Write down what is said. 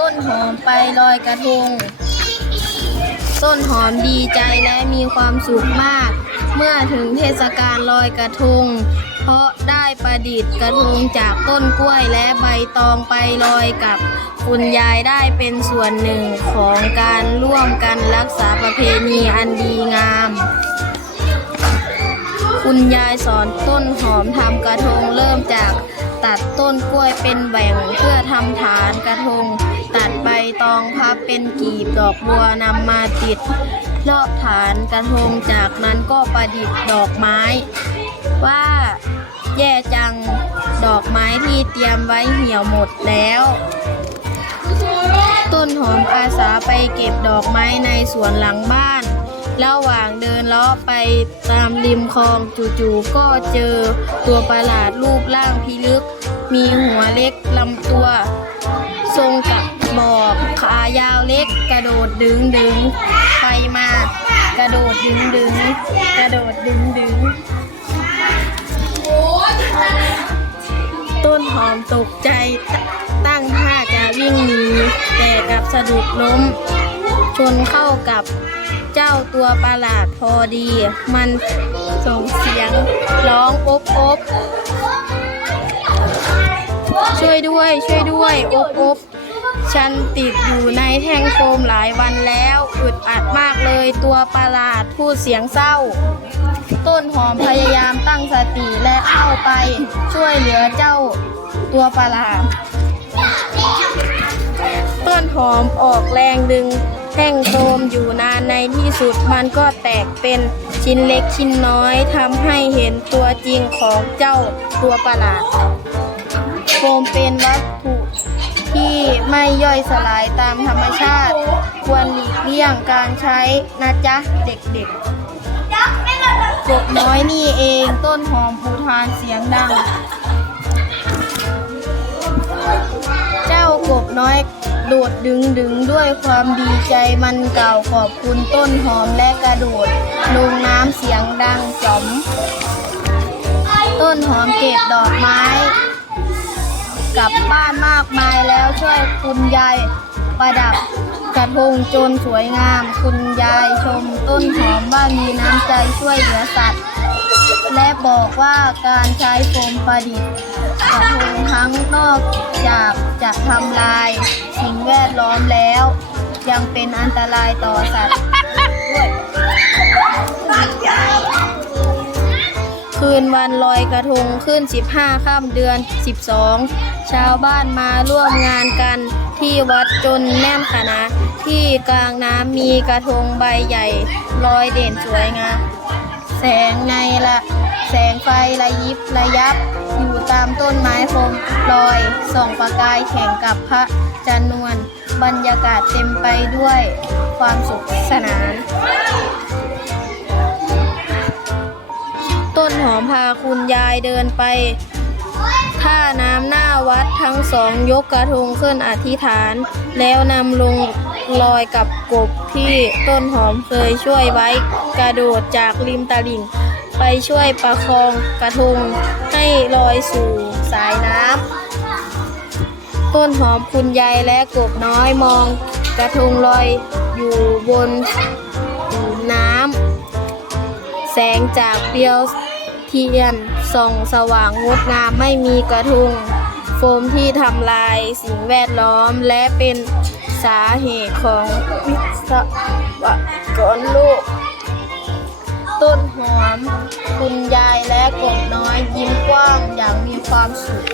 ต้นหอมไปลอยกระทง ต้นหอมดีใจและมีความสุขมาก เมื่อถึงเทศกาลลอยกระทง เพราะได้ประดิษฐ์กระทงจากต้นกล้วยและใบตองไปลอยกับคุณยายได้เป็นส่วนหนึ่งของการร่วมกันรักษาประเพณีอันดีงาม คุณยายสอนต้นหอมทำกระทงเริ่มจากตัดต้นกล้วยเป็นแหว่งเพื่อทำฐานกระทง ตัดใบตองพับเป็นกีบดอกบัวนำมาติด รอบฐานกระทงจากนั้นก็ประดิษฐ์ดอกไม้ ว่าแย่จังดอกไม้ที่เตรียมไว้เหี่ยวหมดแล้ว ต้นหอมอาสาไปเก็บดอกไม้ในสวนหลังบ้าน ระหว่างเดินเลาะไปตามริมคลองจู่ๆก็เจอตัวประหลาดรูปร่างพิลึก มีหัวเล็กลำตัว ทรงกับ บอกขายาวเล็กกระโดดดึงดึงไปมากระโดดดึงดึงกระโดดดึงดึงต้นหอมตกใจตั้งท่าจะวิ่งหนีแต่กับสะดุดล้ม ชนเข้ากับเจ้าตัวประหลาดพอดี มันส่งเสียงร้องอบอบช่วยด้วย ช่วยด้วย อบอบ ฉันติดอยู่ในแท่งโฟมหลายวันแล้วอึดอัดมากเลยตัวประหลาดพูดเสียงเศร้า ต้นหอมพยายามตั้งสติและเข้าไปช่วยเหลือเจ้าตัวประหลาด ต้นหอมออกแรงดึงแท่งโฟมอยู่นานในที่สุดมันก็แตกเป็นชิ้นเล็กชิ้นน้อยทำให้เห็นตัวจริงของเจ้าตัวประหลาด โฟมเป็นวัตถุ ไม่ย่อยสลายตามธรรมชาติ ควรหลีกเลี่ยงการใช้นะจ๊ะเด็กๆกบน้อยนี่เองต้นหอมภูทานเสียงดัง เจ้ากบน้อยโดดดึงดึงด้วยความดีใจมันเก่าขอบคุณต้นหอมและกระโดด ลงน้ำเสียงดังจ๋อม ต้นหอมเก็บดอกไม้ กลับบ้านมากมายแล้วช่วยคุณยายประดับกระทงจนสวยงาม คุณยายชมต้นหอมว่ามีน้ำใจช่วยเหลือสัตว์ และบอกว่าการใช้โฟมประดิษฐ์กระทงทั้งนอกจากจะทำลายสิ่งแวดล้อมแล้ว ยังเป็นอันตรายต่อสัตว์ คืนวันลอยกระทงขึ้น 15ค่ำเดือน 12 ชาวบ้านมาร่วมงานกันที่วัดจนแน่นขนาดที่กลางน้ำมีกระทงใบใหญ่ลอยเด่นสวยงามแสงในละแสงไฟระยิบระยับ อยู่ตามต้นไม้โฟมลอยส่องประกายแข่งกับพระจันนวลบรรยากาศเต็มไปด้วยความสุขสนาน พาคุณยายเดินไปท่าน้ำหน้าวัดทั้งสองยกกระทงขึ้นอธิษฐาน แล้วนำลงลอยกับกบที่ต้นหอมเคยช่วยไว้กระโดดจากริมตลิ่ง ไปช่วยประคองกระทงให้ลอยสู่สายน้ำต้นหอมคุณยายและกบน้อยมองกระทงลอยอยู่บนนน้ำแสงจากเปลว เทียน ส่องสว่างงดงามไม่มีกระทงโฟมที่ทำลายสิ่งแวดล้อมและเป็นสาเหตุของวิศวกรโลก ต้นหอม คุณยายและกบน้อยยิ้มกว้างอย่างมีความสุข